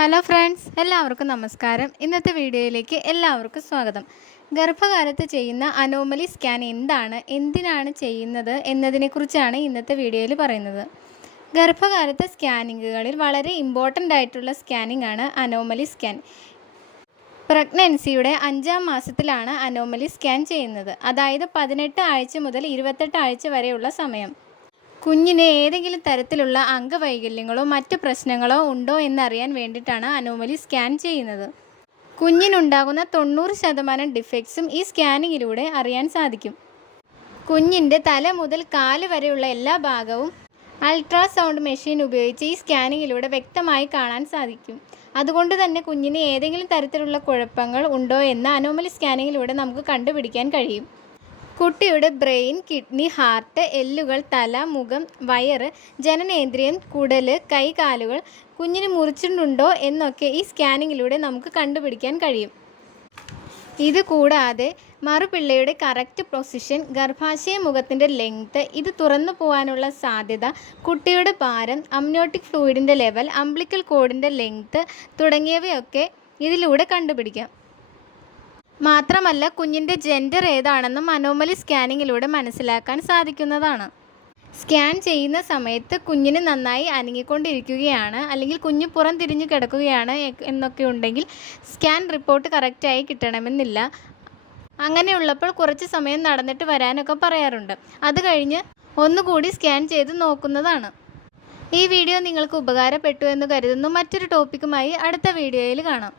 Hello friends, എല്ലാവർക്കും നമസ്കാരം. ഇന്നത്തെ വീഡിയോയിലേക്ക് എല്ലാവർക്കും സ്വാഗതം. ഗർഭകാലത്ത് ചെയ്യുന്ന അനോമലി സ്കാൻ എന്താണ്, എന്തിനാണ് ചെയ്യുന്നത് എന്നതിനെക്കുറിച്ചാണ് ഇന്നത്തെ വീഡിയോയിൽ പറയുന്നത്. ഗർഭകാലത്തെ സ്കാനിങ്ങുകളിൽ വളരെ ഇമ്പോർട്ടൻ്റ് ആയിട്ടുള്ള സ്കാനിംഗ് ആണ് അനോമലി സ്കാൻ. പ്രഗ്നൻസിയുടെ 5-ാം മാസത്തിലാണ് അനോമലി സ്കാൻ ചെയ്യുന്നത്. അതായത് 18 ആഴ്ച മുതൽ 28 ആഴ്ച വരെയുള്ള സമയം. കുഞ്ഞിന് ഏതെങ്കിലും തരത്തിലുള്ള അംഗവൈകല്യങ്ങളോ മറ്റ് പ്രശ്നങ്ങളോ ഉണ്ടോ എന്നറിയാൻ വേണ്ടിയിട്ടാണ് അനോമലി സ്കാൻ ചെയ്യുന്നത്. കുഞ്ഞിനുണ്ടാകുന്ന 90% ഡിഫക്ട്സും ഈ സ്കാനിങ്ങിലൂടെ അറിയാൻ സാധിക്കും. കുഞ്ഞിൻ്റെ തല മുതൽ കാല് വരെയുള്ള എല്ലാ ഭാഗവും അൾട്രാസൗണ്ട് മെഷീൻ ഉപയോഗിച്ച് ഈ സ്കാനിങ്ങിലൂടെ വ്യക്തമായി കാണാൻ സാധിക്കും. അതുകൊണ്ട് തന്നെ കുഞ്ഞിന് ഏതെങ്കിലും തരത്തിലുള്ള കുഴപ്പങ്ങൾ ഉണ്ടോ എന്ന് അനോമലി സ്കാനിങ്ങിലൂടെ നമുക്ക് കണ്ടുപിടിക്കാൻ കഴിയും. കുട്ടിയുടെ ബ്രെയിൻ, കിഡ്നി, ഹാർട്ട്, എല്ലുകൾ, തല, മുഖം, വയറ്, ജനനേന്ദ്രിയം, കുടല്, കൈകാലുകൾ കുഞ്ഞിന് മുറിച്ചിട്ടുണ്ടോ എന്നൊക്കെ ഈ സ്കാനിങ്ങിലൂടെ നമുക്ക് കണ്ടുപിടിക്കാൻ കഴിയും. ഇത് കൂടാതെ മറുപിള്ളയുടെ കറക്റ്റ് പൊസിഷൻ, ഗർഭാശയ മുഖത്തിൻ്റെ ലെങ്ത്, ഇത് തുറന്നു പോകാനുള്ള സാധ്യത, കുട്ടിയുടെ ഭാരം, അമ്നിയോട്ടിക് ഫ്ലൂയിഡിൻ്റെ ലെവൽ, അംബ്ലിക്കൽ കോഡിൻ്റെ ലെങ്ത് തുടങ്ങിയവയൊക്കെ ഇതിലൂടെ കണ്ടുപിടിക്കാം. മാത്രമല്ല കുഞ്ഞിൻ്റെ ജെൻഡർ ഏതാണെന്നും അനോമലി സ്കാനിങ്ങിലൂടെ മനസ്സിലാക്കാൻ സാധിക്കുന്നതാണ്. സ്കാൻ ചെയ്യുന്ന സമയത്ത് കുഞ്ഞിന് നന്നായി അനങ്ങിക്കൊണ്ടിരിക്കുകയാണ് അല്ലെങ്കിൽ കുഞ്ഞ് പുറം തിരിഞ്ഞ് കിടക്കുകയാണ് എന്നൊക്കെ ഉണ്ടെങ്കിൽ സ്കാൻ റിപ്പോർട്ട് കറക്റ്റായി കിട്ടണമെന്നില്ല. അങ്ങനെയുള്ളപ്പോൾ കുറച്ച് സമയം നടന്നിട്ട് വരാനൊക്കെ പറയാറുണ്ട്. അത് കഴിഞ്ഞ് ഒന്നുകൂടി സ്കാൻ ചെയ്ത് നോക്കുന്നതാണ്. ഈ വീഡിയോ നിങ്ങൾക്ക് ഉപകാരപ്പെട്ടു എന്ന് കരുതുന്നു. മറ്റൊരു ടോപ്പിക്കുമായി അടുത്ത വീഡിയോയിൽ കാണാം.